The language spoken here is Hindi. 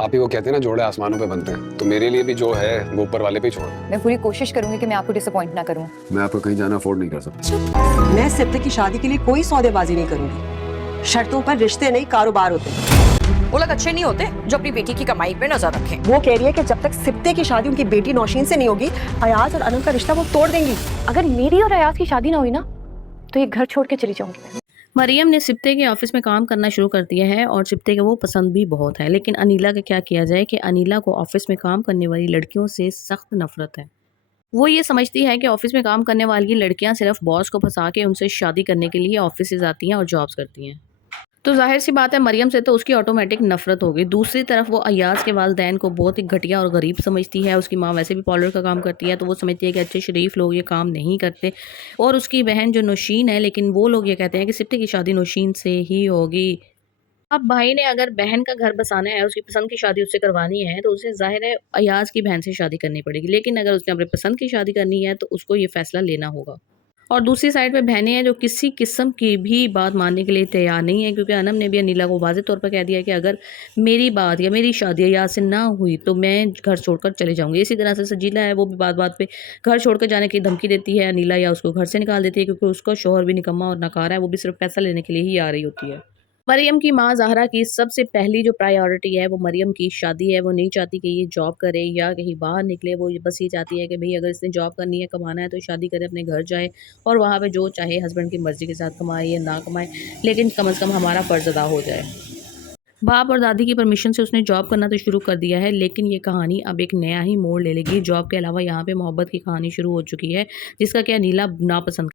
आप ही वो कहते हैं ना, जोड़े आसमानों पे बनते हैं, तो मेरे लिए भी जो है वो ऊपर वाले पे ही छोड़ दो। मैं पूरी कोशिश करूंगी कि मैं आपको डिसअपॉइंट ना करूं। मैं आपको कहीं जाना अफोर्ड नहीं कर सकता। मैं सिप्ते की शादी के लिए कोई सौदेबाजी नहीं करूंगी। शर्तों पर रिश्ते नहीं, कारोबार होते हैं। वो लोग अच्छे नहीं होते जो अपनी बेटी की कमाई पे नजर रखें। वो कह रही है कि जब तक सिप्ते की शादी उनकी बेटी नौशीन से नहीं होगी, अयाज और अनंत का रिश्ता वो तोड़ देंगी। अगर मेरी और अयाज की शादी ना हुई ना, तो ये घर छोड़ के चली जाऊंगी। मरियम ने सिप्ते के ऑफिस में काम करना शुरू कर दिया है और सिप्ते के वो पसंद भी बहुत है, लेकिन अनीला का क्या किया जाए कि अनीला को ऑफिस में काम करने वाली लड़कियों से सख्त नफरत है। वो ये समझती है कि ऑफिस में काम करने वाली लड़कियां सिर्फ बॉस को फंसा के उनसे शादी करने के लिए ऑफिस आती हैं और जॉब्स करती हैं। तो जाहिर सी बात है, मरियम से तो उसकी ऑटोमेटिक नफरत होगी। दूसरी तरफ वो अयाज के वालिदैन को बहुत ही घटिया और गरीब समझती है। उसकी माँ वैसे भी पार्लर का काम करती है, तो वो समझती है कि अच्छे शरीफ लोग ये काम नहीं करते। और उसकी बहन जो नौशीन है, लेकिन वो लोग ये कहते हैं कि सिप्ते की शादी नौशीन से ही होगी। अब भाई ने अगर बहन का घर बसाना है, उसकी पसंद की शादी उससे करवानी है, तो उसे ज़ाहिर है अयाज की बहन से शादी करनी पड़ेगी। लेकिन अगर उसने अपने पसंद की शादी करनी है, तो उसको ये फैसला लेना होगा। और दूसरी साइड पे बहनें हैं जो किसी किस्म की भी बात मानने के लिए तैयार नहीं है, क्योंकि अनम ने भी अनीला को वाज़ेह तौर पर कह दिया कि अगर मेरी बात या मेरी शादी अयाज से ना हुई तो मैं घर छोड़कर चले जाऊंगी। इसी तरह से सजीला है, वो भी बात बात पे घर छोड़कर जाने की धमकी देती है अनीला, या उसको घर से निकाल देती है, क्योंकि उसका शौहर भी निकम्मा और नकारा है। वो भी सिर्फ पैसा लेने के लिए ही आ रही होती है। मरियम की माँ ज़हरा की सबसे पहली जो प्रायोरिटी है वो मरियम की शादी है। वो नहीं चाहती कि ये जॉब करे या कहीं बाहर निकले। वो बस ये चाहती है कि भई अगर इसने जॉब करनी है, कमाना है, तो शादी करे, अपने घर जाए और वहाँ पे जो चाहे हस्बैंड की मर्ज़ी के साथ कमाए या ना कमाए, लेकिन कम से कम हमारा फ़र्ज़ अदा हो जाए। बाप और दादी की परमिशन से उसने जॉब करना तो शुरू कर दिया है, लेकिन ये कहानी अब एक नया ही मोड़ ले लेगी। जॉब के अलावा यहाँ पे मोहब्बत की कहानी शुरू हो चुकी है, जिसका कि अनीला नापसंद